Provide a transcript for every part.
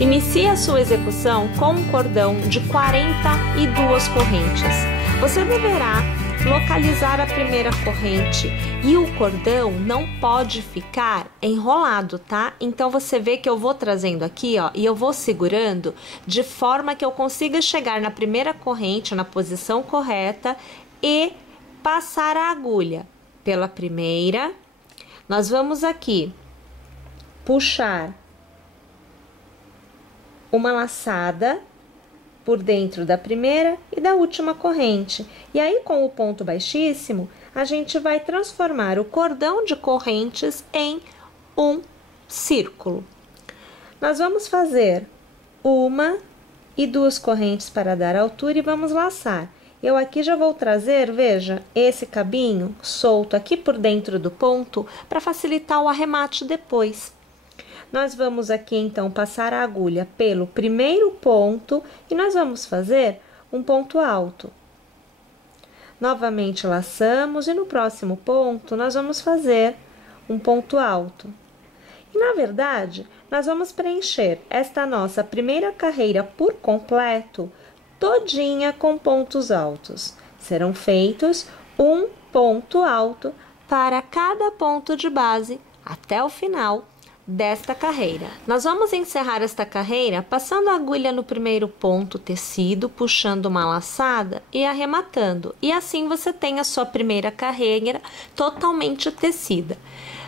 Inicie a sua execução com um cordão de 42 correntes. Você deverá localizar a primeira corrente e o cordão não pode ficar enrolado, tá? Então você vê que eu vou trazendo aqui, ó, e eu vou segurando de forma que eu consiga chegar na primeira corrente na posição correta e passar a agulha pela primeira. Nós vamos aqui puxar uma laçada por dentro da primeira e da última corrente. E aí, com o ponto baixíssimo, a gente vai transformar o cordão de correntes em um círculo. Nós vamos fazer 1 e 2 correntes para dar altura e vamos laçar. Eu aqui já vou trazer, veja, esse cabinho solto aqui por dentro do ponto para facilitar o arremate depois. Nós vamos aqui, então, passar a agulha pelo primeiro ponto e nós vamos fazer um ponto alto. Novamente, laçamos e no próximo ponto, nós vamos fazer um ponto alto. E, na verdade, nós vamos preencher esta nossa primeira carreira por completo, todinha com pontos altos. Serão feitos um ponto alto para cada ponto de base até o final desta carreira. Nós vamos encerrar esta carreira passando a agulha no primeiro ponto tecido, puxando uma laçada e arrematando. E assim você tem a sua primeira carreira totalmente tecida.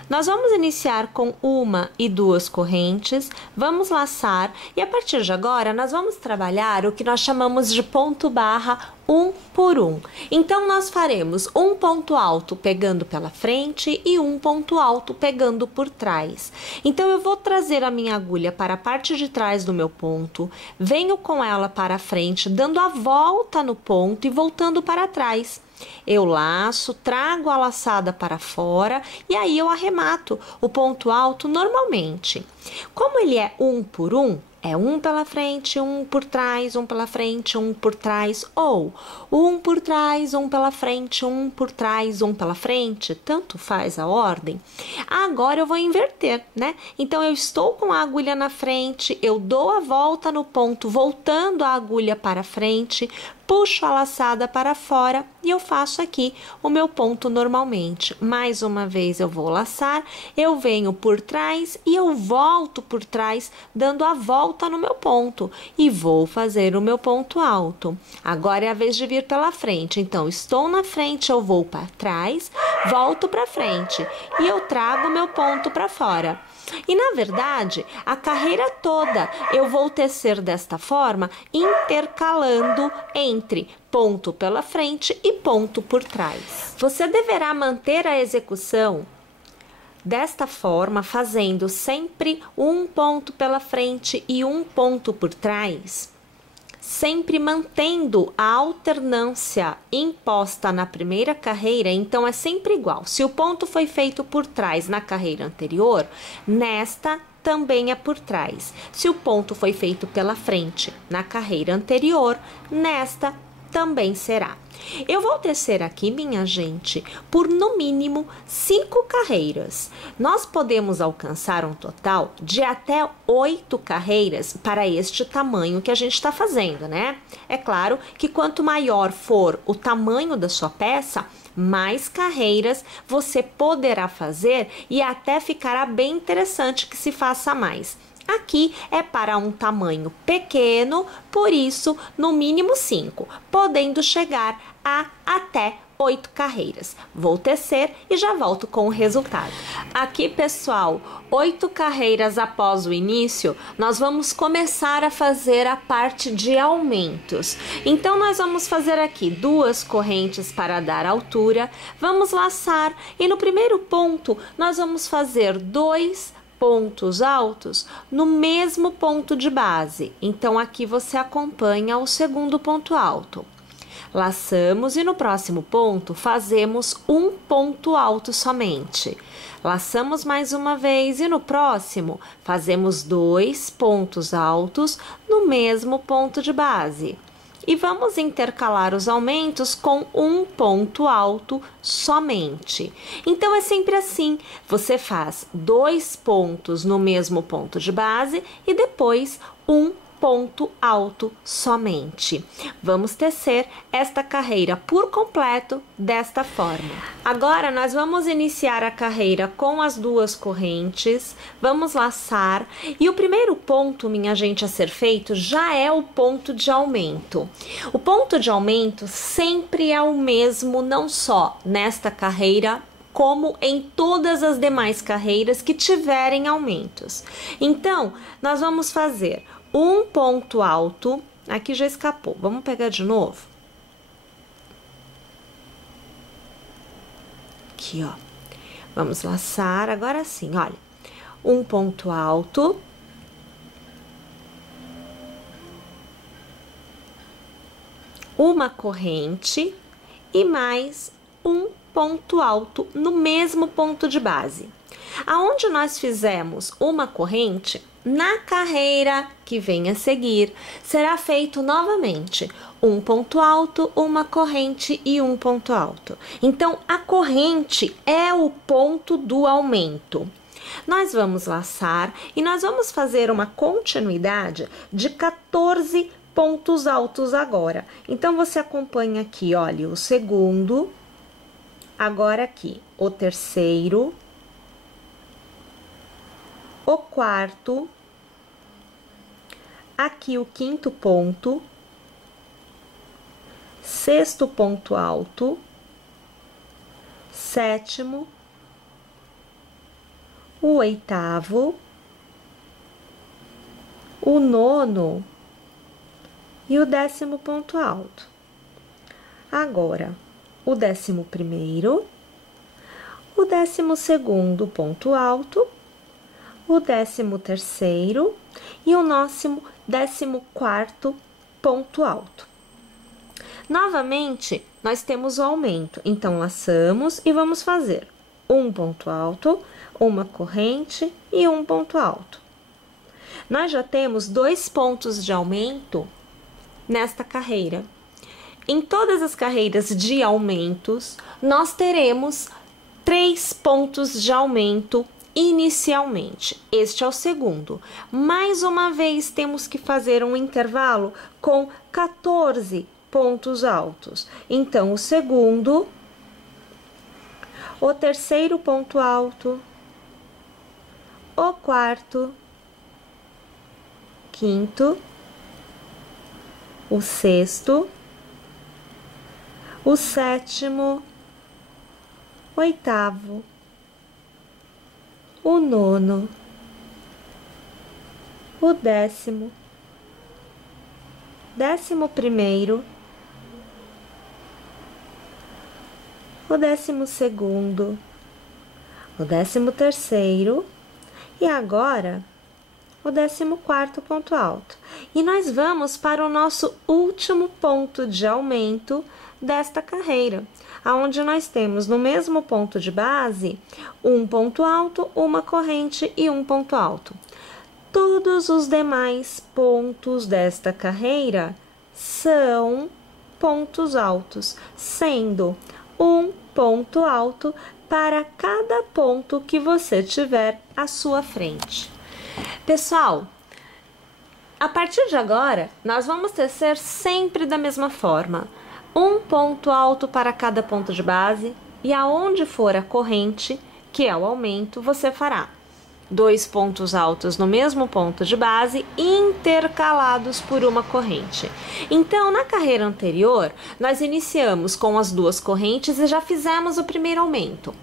Nós vamos iniciar com 1 e 2 correntes, vamos laçar e a partir de agora nós vamos trabalhar o que nós chamamos de ponto barra 1 por 1. Então, nós faremos um ponto alto pegando pela frente e um ponto alto pegando por trás. Então, eu vou trazer a minha agulha para a parte de trás do meu ponto, venho com ela para a frente, dando a volta no ponto e voltando para trás. Eu laço, trago a laçada para fora e aí eu arremato o ponto alto normalmente. Como ele é 1 por 1, é um pela frente, um por trás, um pela frente, um por trás, ou um por trás, um pela frente, um por trás, um pela frente, tanto faz a ordem. Agora eu vou inverter, né? Então, eu estou com a agulha na frente, eu dou a volta no ponto, voltando a agulha para frente, puxo a laçada para fora e eu faço aqui o meu ponto normalmente. Mais uma vez eu vou laçar, eu venho por trás e eu volto por trás, dando a volta no meu ponto e vou fazer o meu ponto alto. Agora é a vez de vir pela frente, então estou na frente, eu vou para trás, volto para frente e eu trago o meu ponto para fora. E, na verdade, a carreira toda eu vou tecer desta forma, intercalando entre ponto pela frente e ponto por trás. Você deverá manter a execução desta forma, fazendo sempre um ponto pela frente e um ponto por trás, sempre mantendo a alternância imposta na primeira carreira. Então, é sempre igual. Se o ponto foi feito por trás na carreira anterior, nesta também é por trás. Se o ponto foi feito pela frente na carreira anterior, nesta também será. Eu vou tecer aqui, minha gente, por no mínimo 5 carreiras. Nós podemos alcançar um total de até 8 carreiras para este tamanho que a gente está fazendo, né? É claro que quanto maior for o tamanho da sua peça, mais carreiras você poderá fazer e até ficará bem interessante que se faça mais. Aqui é para um tamanho pequeno, por isso, no mínimo 5, podendo chegar a até 8 carreiras. Vou tecer e já volto com o resultado. Aqui, pessoal, 8 carreiras após o início, nós vamos começar a fazer a parte de aumentos. Então, nós vamos fazer aqui 2 correntes para dar altura, vamos laçar e no primeiro ponto, nós vamos fazer 2 pontos altos no mesmo ponto de base. Então, aqui você acompanha o segundo ponto alto. Laçamos e no próximo ponto fazemos um ponto alto somente. Laçamos mais uma vez e no próximo fazemos 2 pontos altos no mesmo ponto de base. e vamos intercalar os aumentos com um ponto alto somente. Então, é sempre assim, você faz 2 pontos no mesmo ponto de base e depois um ponto alto somente. Vamos tecer esta carreira por completo desta forma. Agora, nós vamos iniciar a carreira com as 2 correntes, vamos laçar, e o primeiro ponto, minha gente, a ser feito já é o ponto de aumento. O ponto de aumento sempre é o mesmo, não só nesta carreira, como em todas as demais carreiras que tiverem aumentos. Então, nós vamos fazer um ponto alto, aqui já escapou, vamos pegar de novo. Aqui, ó, vamos laçar, agora sim, olha, um ponto alto, uma corrente e mais um ponto alto no mesmo ponto de base. Aonde nós fizemos uma corrente, na carreira que vem a seguir, será feito novamente um ponto alto, uma corrente e um ponto alto. Então, a corrente é o ponto do aumento. Nós vamos laçar e nós vamos fazer uma continuidade de 14 pontos altos agora. Então, você acompanha aqui, olha, o segundo, agora aqui, o terceiro, o quarto, aqui o quinto ponto, sexto ponto alto, sétimo, o oitavo, o nono e o 10º ponto alto. Agora, o 11º, o 12º ponto alto, o 13º e o nosso 14º ponto alto. Novamente, nós temos o aumento, então laçamos e vamos fazer um ponto alto, uma corrente e um ponto alto. Nós já temos 2 pontos de aumento nesta carreira. Em todas as carreiras de aumentos, nós teremos 3 pontos de aumento inicialmente. Este é o segundo. Mais uma vez, temos que fazer um intervalo com 14 pontos altos. Então, o segundo, o terceiro ponto alto, o quarto, quinto, o sexto, o sétimo, oitavo, o nono, o 10º, 11º, o 12º, o 13º e agora o 14º ponto alto. E nós vamos para o nosso último ponto de aumento desta carreira, aonde nós temos no mesmo ponto de base um ponto alto, uma corrente e um ponto alto. Todos os demais pontos desta carreira são pontos altos, sendo um ponto alto para cada ponto que você tiver à sua frente. Pessoal, a partir de agora, nós vamos tecer sempre da mesma forma. Um ponto alto para cada ponto de base e aonde for a corrente, que é o aumento, você fará 2 pontos altos no mesmo ponto de base, intercalados por uma corrente. Então, na carreira anterior, nós iniciamos com as 2 correntes e já fizemos o primeiro aumento.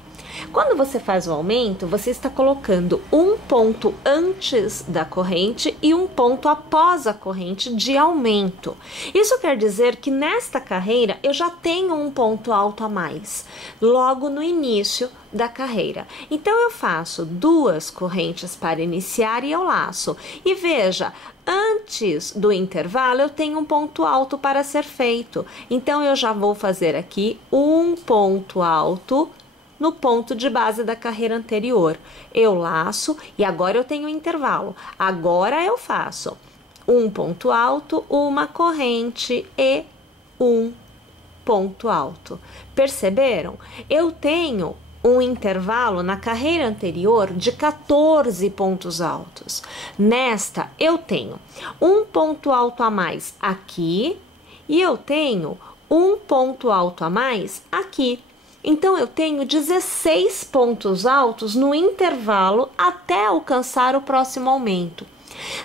Quando você faz o aumento, você está colocando um ponto antes da corrente e um ponto após a corrente de aumento. Isso quer dizer que nesta carreira eu já tenho um ponto alto a mais, logo no início da carreira. Então, eu faço 2 correntes para iniciar e eu laço. E veja, antes do intervalo eu tenho um ponto alto para ser feito. Então, eu já vou fazer aqui um ponto alto no ponto de base da carreira anterior. Eu laço e agora eu tenho um intervalo. Agora eu faço um ponto alto, uma corrente e um ponto alto. Perceberam? Eu tenho um intervalo na carreira anterior de 14 pontos altos. Nesta, eu tenho um ponto alto a mais aqui e eu tenho um ponto alto a mais aqui. Então, eu tenho 16 pontos altos no intervalo até alcançar o próximo aumento.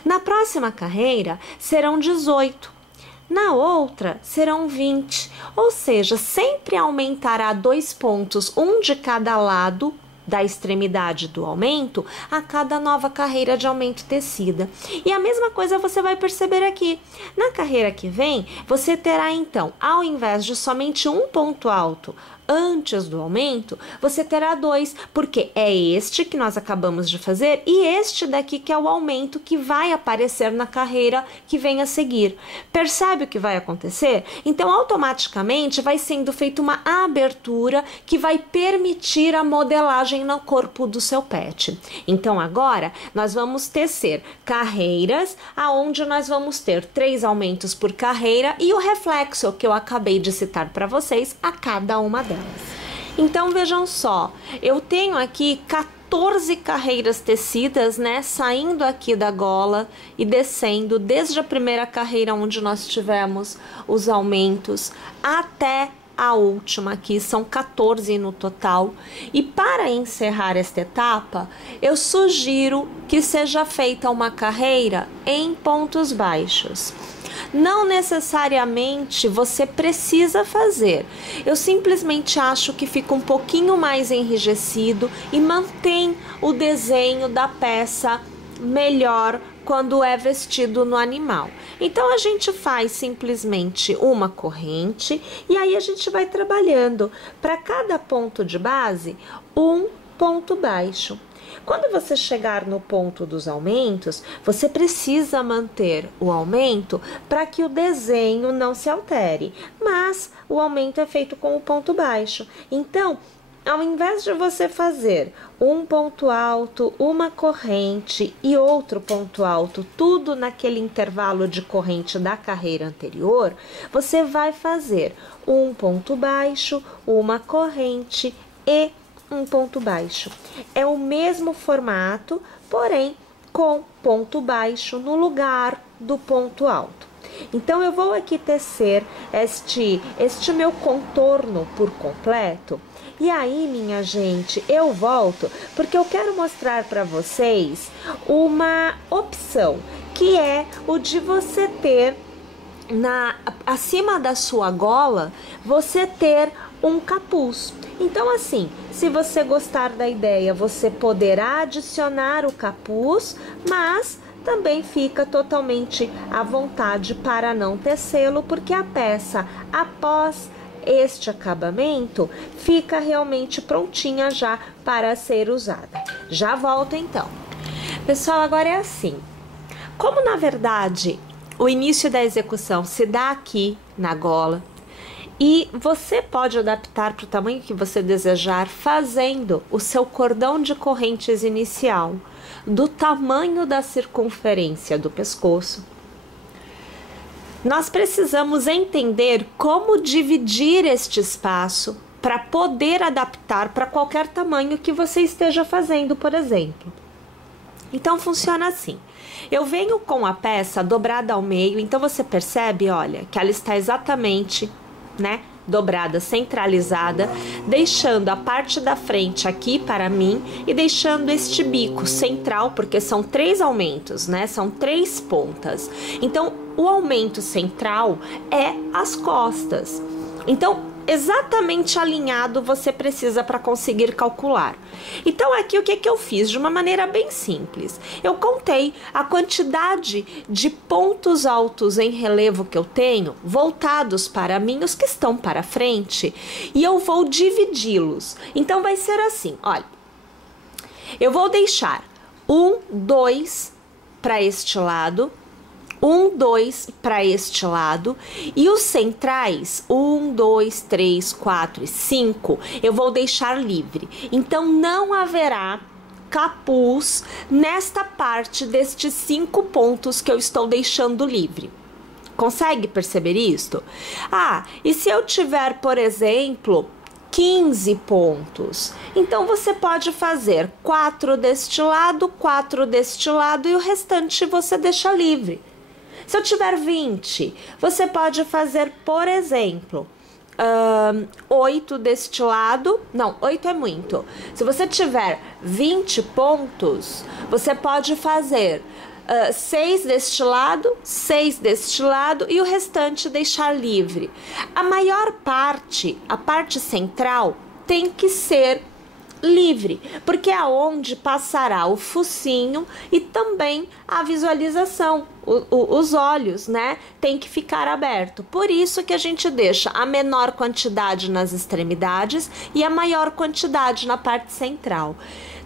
Na próxima carreira, serão 18. Na outra, serão 20. Ou seja, sempre aumentará 2 pontos, um de cada lado da extremidade do aumento, a cada nova carreira de aumento tecida. E a mesma coisa você vai perceber aqui. Na carreira que vem, você terá então, ao invés de somente um ponto alto antes do aumento, você terá 2, porque é este que nós acabamos de fazer e este daqui que é o aumento que vai aparecer na carreira que vem a seguir. Percebe o que vai acontecer? Então, automaticamente vai sendo feita uma abertura que vai permitir a modelagem no corpo do seu pet. Então, agora, nós vamos tecer carreiras aonde nós vamos ter 3 aumentos por carreira e o reflexo que eu acabei de citar para vocês a cada uma delas. Então, vejam só, eu tenho aqui 14 carreiras tecidas, né, saindo aqui da gola e descendo desde a primeira carreira onde nós tivemos os aumentos até a última aqui, são 14 no total. E para encerrar esta etapa, eu sugiro que seja feita uma carreira em pontos baixos. Não necessariamente você precisa fazer. Eu simplesmente acho que fica um pouquinho mais enrijecido e mantém o desenho da peça melhor quando é vestido no animal. Então, a gente faz simplesmente uma corrente e aí a gente vai trabalhando para cada ponto de base um ponto baixo. Quando você chegar no ponto dos aumentos, você precisa manter o aumento para que o desenho não se altere, mas o aumento é feito com o ponto baixo. Então, ao invés de você fazer um ponto alto, uma corrente e outro ponto alto, tudo naquele intervalo de corrente da carreira anterior, você vai fazer um ponto baixo, uma corrente e um ponto baixo. É o mesmo formato, porém com ponto baixo no lugar do ponto alto. Então, eu vou aqui tecer este meu contorno por completo. E aí, minha gente, eu volto porque eu quero mostrar para vocês uma opção, que é o de você ter acima da sua gola, você ter um capuz. Então, assim, se você gostar da ideia, você poderá adicionar o capuz, mas também fica totalmente à vontade para não tecê-lo, porque a peça, após este acabamento, fica realmente prontinha já para ser usada. Já volto então. Pessoal, agora é assim. Como na verdade o início da execução se dá aqui na gola, e você pode adaptar para o tamanho que você desejar, fazendo o seu cordão de correntes inicial do tamanho da circunferência do pescoço. Nós precisamos entender como dividir este espaço para poder adaptar para qualquer tamanho que você esteja fazendo, por exemplo. Então, funciona assim. Eu venho com a peça dobrada ao meio, então você percebe, olha, que ela está exatamente, né, dobrada, centralizada, deixando a parte da frente aqui para mim e deixando este bico central, porque são 3 aumentos, né? São 3 pontas. Então, o aumento central é as costas. Então, exatamente alinhado você precisa para conseguir calcular. Então, aqui o que eu fiz? De uma maneira bem simples. Eu contei a quantidade de pontos altos em relevo que eu tenho, voltados para mim, os que estão para frente, e eu vou dividi-los. Então, vai ser assim, olha. Eu vou deixar 1, 2 para este lado, 1, 2 para este lado, e os centrais 1, 2, 3, 4 e 5 eu vou deixar livre. Então, não haverá capuz nesta parte destes 5 pontos que eu estou deixando livre. Consegue perceber isto? Ah, e se eu tiver, por exemplo, 15 pontos? Então, você pode fazer 4 deste lado, 4 deste lado e o restante você deixa livre. Se eu tiver 20, você pode fazer, por exemplo, 8 deste lado. Não, 8 é muito. Se você tiver 20 pontos, você pode fazer 6 deste lado, 6 deste lado e o restante deixar livre. A maior parte, a parte central, tem que ser livre, porque é onde passará o focinho e também a visualização, os olhos, né? Tem que ficar aberto. Por isso que a gente deixa a menor quantidade nas extremidades e a maior quantidade na parte central.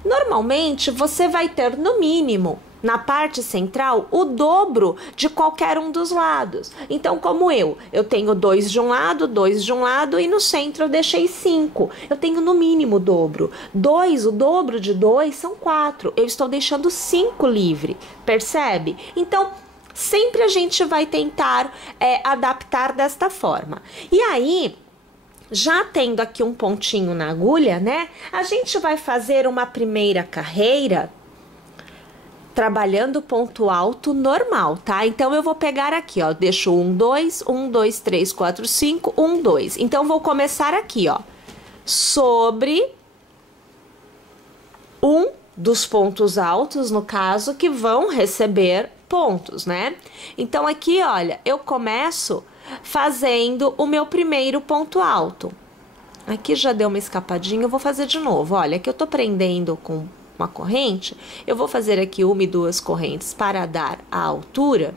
Normalmente, você vai ter, no mínimo, na parte central, o dobro de qualquer um dos lados. Então, como eu tenho 2 de um lado, 2 de um lado e no centro eu deixei 5. Eu tenho no mínimo o dobro. 2, o dobro de 2 são 4. Eu estou deixando 5 livre, percebe? Então, sempre a gente vai tentar adaptar desta forma. E aí, já tendo aqui um pontinho na agulha, né? A gente vai fazer uma primeira carreira trabalhando ponto alto normal, tá? Então, eu vou pegar aqui, ó, deixo 1, 2, 1, 2, 3, 4, 5, 1, 2. Então, vou começar aqui, ó, sobre um dos pontos altos, no caso, que vão receber pontos, né? Então, aqui, olha, eu começo fazendo o meu primeiro ponto alto. Aqui já deu uma escapadinha, eu vou fazer de novo. Olha, aqui eu tô prendendo com uma corrente, eu vou fazer aqui 1 e 2 correntes para dar a altura.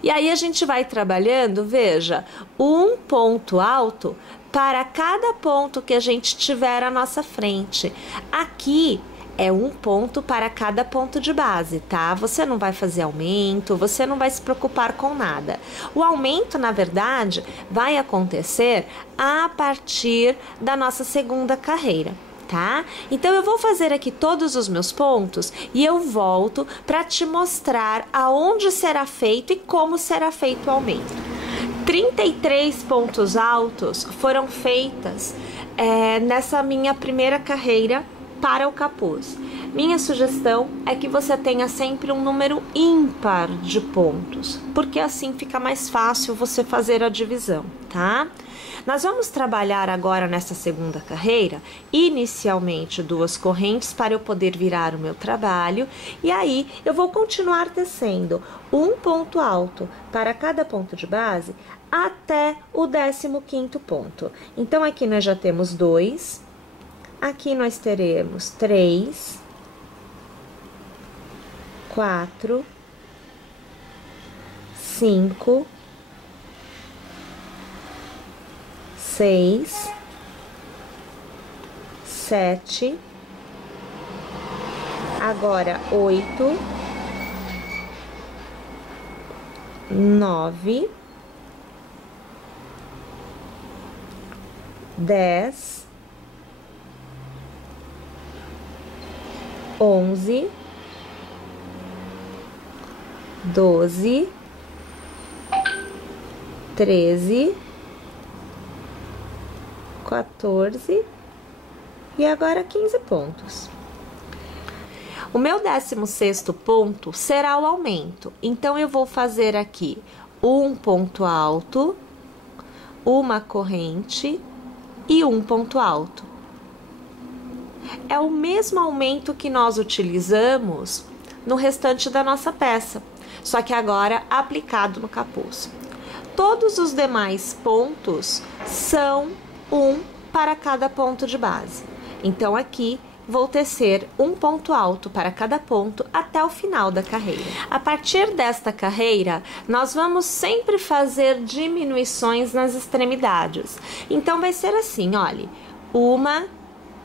E aí, a gente vai trabalhando, veja, um ponto alto para cada ponto que a gente tiver à nossa frente. Aqui é um ponto para cada ponto de base, tá? Você não vai fazer aumento, você não vai se preocupar com nada. O aumento, na verdade, vai acontecer a partir da nossa segunda carreira, tá? Então, eu vou fazer aqui todos os meus pontos e eu volto para te mostrar aonde será feito e como será feito o aumento. 33 pontos altos foram feitas nessa minha primeira carreira para o capuz. Minha sugestão é que você tenha sempre um número ímpar de pontos, porque assim fica mais fácil você fazer a divisão, tá? Nós vamos trabalhar agora nessa segunda carreira, inicialmente 2 correntes para eu poder virar o meu trabalho, e aí eu vou continuar tecendo um ponto alto para cada ponto de base até o 15º ponto. Então, aqui nós já temos 2, aqui nós teremos 3, 4, 5, 6, 7, agora 8, 9, 10, 11, 12, 13, 14 e agora 15 pontos. O meu 16º ponto será o aumento. Então, eu vou fazer aqui um ponto alto, uma corrente e um ponto alto. É o mesmo aumento que nós utilizamos no restante da nossa peça, só que agora aplicado no capuz. Todos os demais pontos são um para cada ponto de base. Então, aqui vou tecer um ponto alto para cada ponto até o final da carreira. A partir desta carreira, nós vamos sempre fazer diminuições nas extremidades. Então, vai ser assim, olha, 1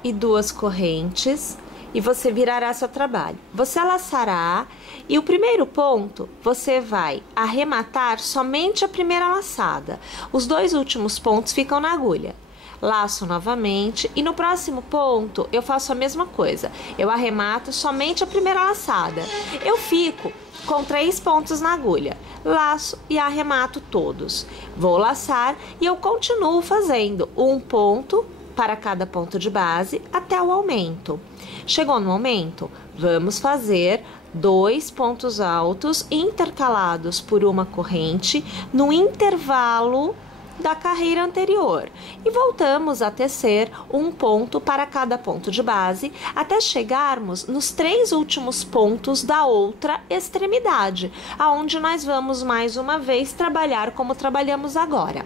e 2 correntes e você virará seu trabalho. Você laçará e o primeiro ponto você vai arrematar somente a primeira laçada. Os 2 últimos pontos ficam na agulha. laço novamente e no próximo ponto eu faço a mesma coisa. Eu arremato somente a primeira laçada. Eu fico com 3 pontos na agulha, laço e arremato todos. Vou laçar e eu continuo fazendo um ponto para cada ponto de base até o aumento. Chegou no aumento? Vamos fazer 2 pontos altos intercalados por uma corrente no intervalo da carreira anterior e voltamos a tecer um ponto para cada ponto de base até chegarmos nos 3 últimos pontos da outra extremidade, aonde nós vamos mais uma vez trabalhar como trabalhamos agora.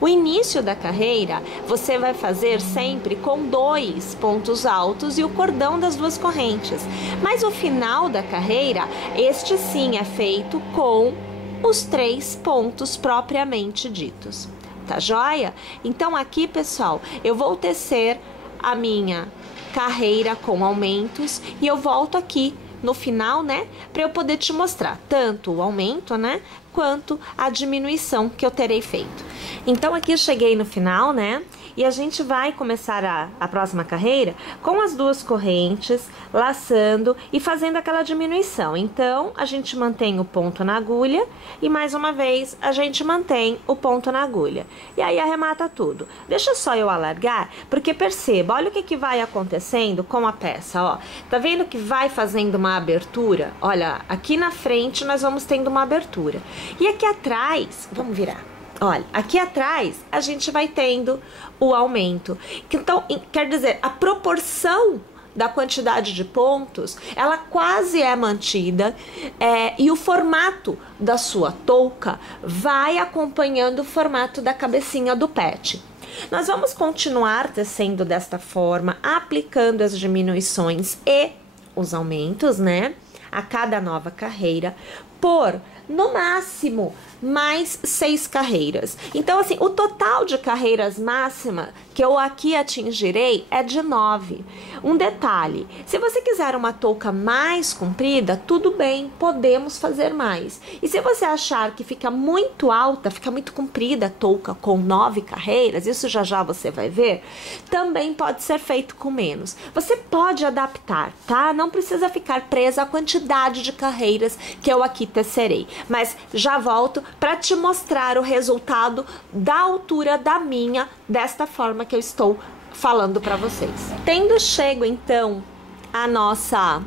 O início da carreira você vai fazer sempre com 2 pontos altos e o cordão das 2 correntes, mas o final da carreira, este sim é feito com os 3 pontos propriamente ditos. Tá joia? Então aqui, pessoal, eu vou tecer a minha carreira com aumentos e eu volto aqui no final, né, para eu poder te mostrar tanto o aumento, né, quanto a diminuição que eu terei feito. Então aqui eu cheguei no final, né, e a gente vai começar a próxima carreira com as 2 correntes, laçando e fazendo aquela diminuição. Então, a gente mantém o ponto na agulha e mais uma vez a gente mantém o ponto na agulha. E aí arremata tudo. Deixa só eu alargar, porque perceba, olha o que vai acontecendo com a peça, ó. Tá vendo que vai fazendo uma abertura? Olha, aqui na frente nós vamos tendo uma abertura. E aqui atrás, vamos virar. Olha, aqui atrás a gente vai tendo o aumento. Então, quer dizer, a proporção da quantidade de pontos, ela quase é mantida e o formato da sua touca vai acompanhando o formato da cabecinha do pet. Nós vamos continuar tecendo desta forma, aplicando as diminuições e os aumentos, né? A cada nova carreira, por no máximo mais 6 carreiras. Então, assim, o total de carreiras máxima que eu aqui atingirei é de 9. Um detalhe, se você quiser uma touca mais comprida, tudo bem, podemos fazer mais. E se você achar que fica muito alta, fica muito comprida a touca com 9 carreiras, isso já já você vai ver, também pode ser feito com menos. Você pode adaptar, tá? Não precisa ficar presa à quantidade de carreiras que eu aqui tecerei. Mas já volto para te mostrar o resultado da altura da minha, desta forma que eu estou falando para vocês. Tendo chego então a nossa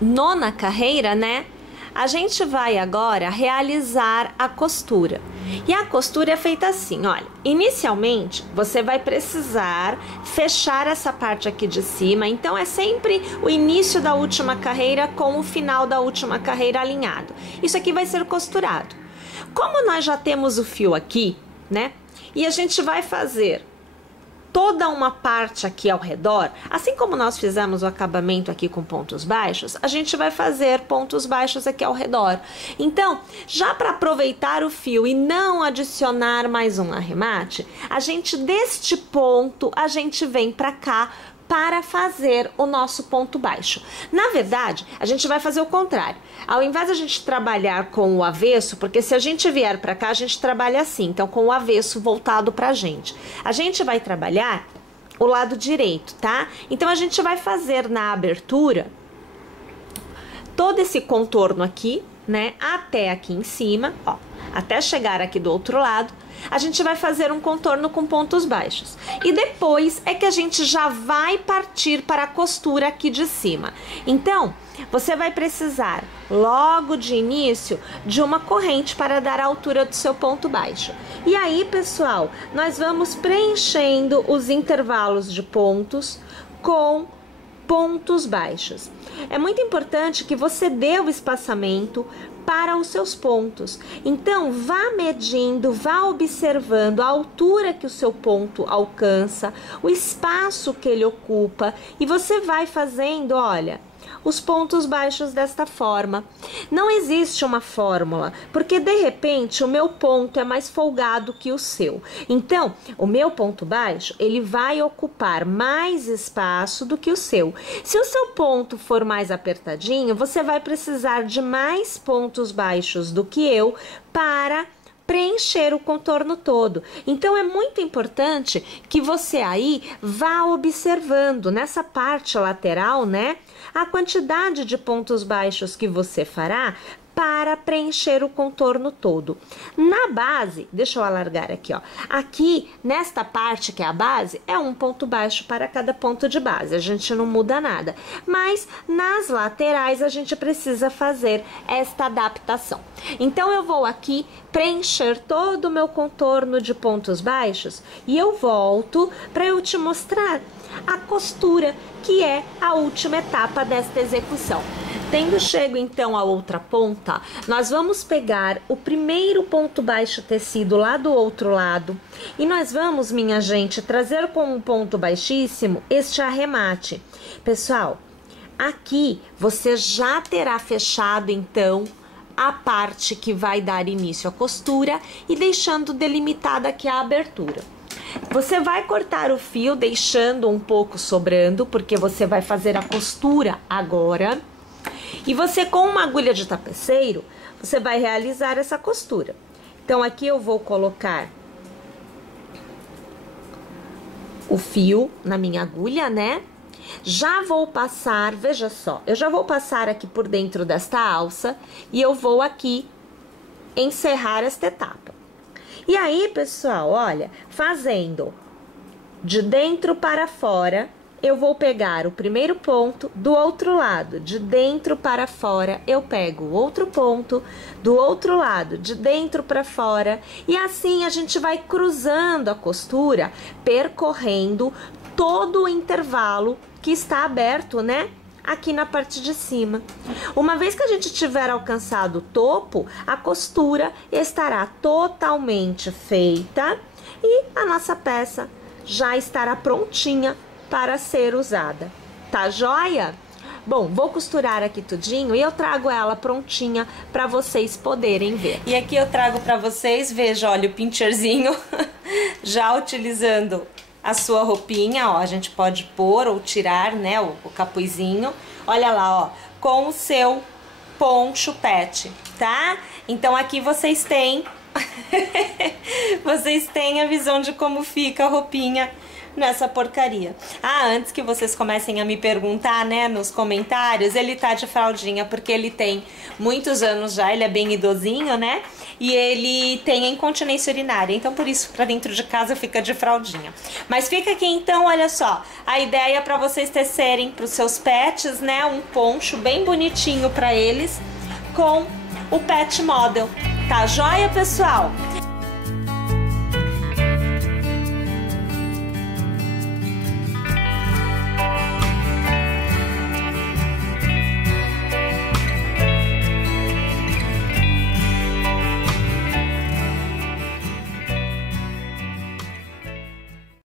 9ª carreira, né? A gente vai agora realizar a costura. E a costura é feita assim, olha. Inicialmente, você vai precisar fechar essa parte aqui de cima. Então, é sempre o início da última carreira com o final da última carreira alinhado. Isso aqui vai ser costurado. Como nós já temos o fio aqui, né? E a gente vai fazer toda uma parte aqui ao redor, assim como nós fizemos o acabamento aqui com pontos baixos, a gente vai fazer pontos baixos aqui ao redor. Então, já para aproveitar o fio e não adicionar mais um arremate, a gente deste ponto, a gente vem para cá para fazer o nosso ponto baixo. Na verdade, a gente vai fazer o contrário. Ao invés de a gente trabalhar com o avesso, porque se a gente vier para cá, a gente trabalha assim, então com o avesso voltado pra gente. A gente vai trabalhar o lado direito, tá? Então a gente vai fazer na abertura todo esse contorno aqui, né? Até aqui em cima, ó, até chegar aqui do outro lado. A gente vai fazer um contorno com pontos baixos. E depois é que a gente já vai partir para a costura aqui de cima. Então, você vai precisar, logo de início, de uma corrente para dar a altura do seu ponto baixo. E aí, pessoal, nós vamos preenchendo os intervalos de pontos com pontos baixos. É muito importante que você dê o espaçamento para os seus pontos. Então, vá medindo, vá observando a altura que o seu ponto alcança, o espaço que ele ocupa, e você vai fazendo, olha, os pontos baixos desta forma. Não existe uma fórmula, porque de repente o meu ponto é mais folgado que o seu. Então, o meu ponto baixo, ele vai ocupar mais espaço do que o seu. Se o seu ponto for mais apertadinho, você vai precisar de mais pontos baixos do que eu para preencher o contorno todo. Então é muito importante que você aí vá observando nessa parte lateral, né, a quantidade de pontos baixos que você fará para preencher o contorno todo. Na base, deixa eu alargar aqui, ó. Aqui, nesta parte que é a base, é um ponto baixo para cada ponto de base. A gente não muda nada. Mas nas laterais a gente precisa fazer esta adaptação. Então eu vou aqui preencher todo o meu contorno de pontos baixos e eu volto para eu te mostrar a costura, que é a última etapa desta execução. Tendo chego então à outra ponta, nós vamos pegar o primeiro ponto baixo tecido lá do outro lado e nós vamos, minha gente, trazer com um ponto baixíssimo este arremate. Pessoal, aqui você já terá fechado então a parte que vai dar início à costura e deixando delimitada aqui a abertura. Você vai cortar o fio deixando um pouco sobrando, porque você vai fazer a costura agora. E você, com uma agulha de tapeceiro, você vai realizar essa costura. Então, aqui eu vou colocar o fio na minha agulha, né? Já vou passar, veja só, eu já vou passar aqui por dentro desta alça e eu vou aqui encerrar esta etapa. E aí, pessoal, olha, fazendo de dentro para fora, eu vou pegar o primeiro ponto, do outro lado, de dentro para fora, eu pego o outro ponto, do outro lado, de dentro para fora, e assim a gente vai cruzando a costura, percorrendo todo o intervalo que está aberto, né? Aqui na parte de cima. Uma vez que a gente tiver alcançado o topo, a costura estará totalmente feita e a nossa peça já estará prontinha para ser usada. Tá joia? Bom, vou costurar aqui tudinho e eu trago ela prontinha para vocês poderem ver. E aqui eu trago para vocês, veja, olha o pincherzinho já utilizando a sua roupinha, ó, a gente pode pôr ou tirar, né, o capuzinho. Olha lá, ó, com o seu poncho pet, tá? Então aqui vocês têm vocês têm a visão de como fica a roupinha nessa porcaria. Ah, antes que vocês comecem a me perguntar, né, nos comentários, ele tá de fraldinha porque ele tem muitos anos já, ele é bem idosinho, né? E ele tem incontinência urinária, então por isso pra dentro de casa fica de fraldinha. Mas fica aqui então, olha só, a ideia para vocês tecerem pros seus pets, né, um poncho bem bonitinho para eles com o Pet Model. Tá joia, pessoal?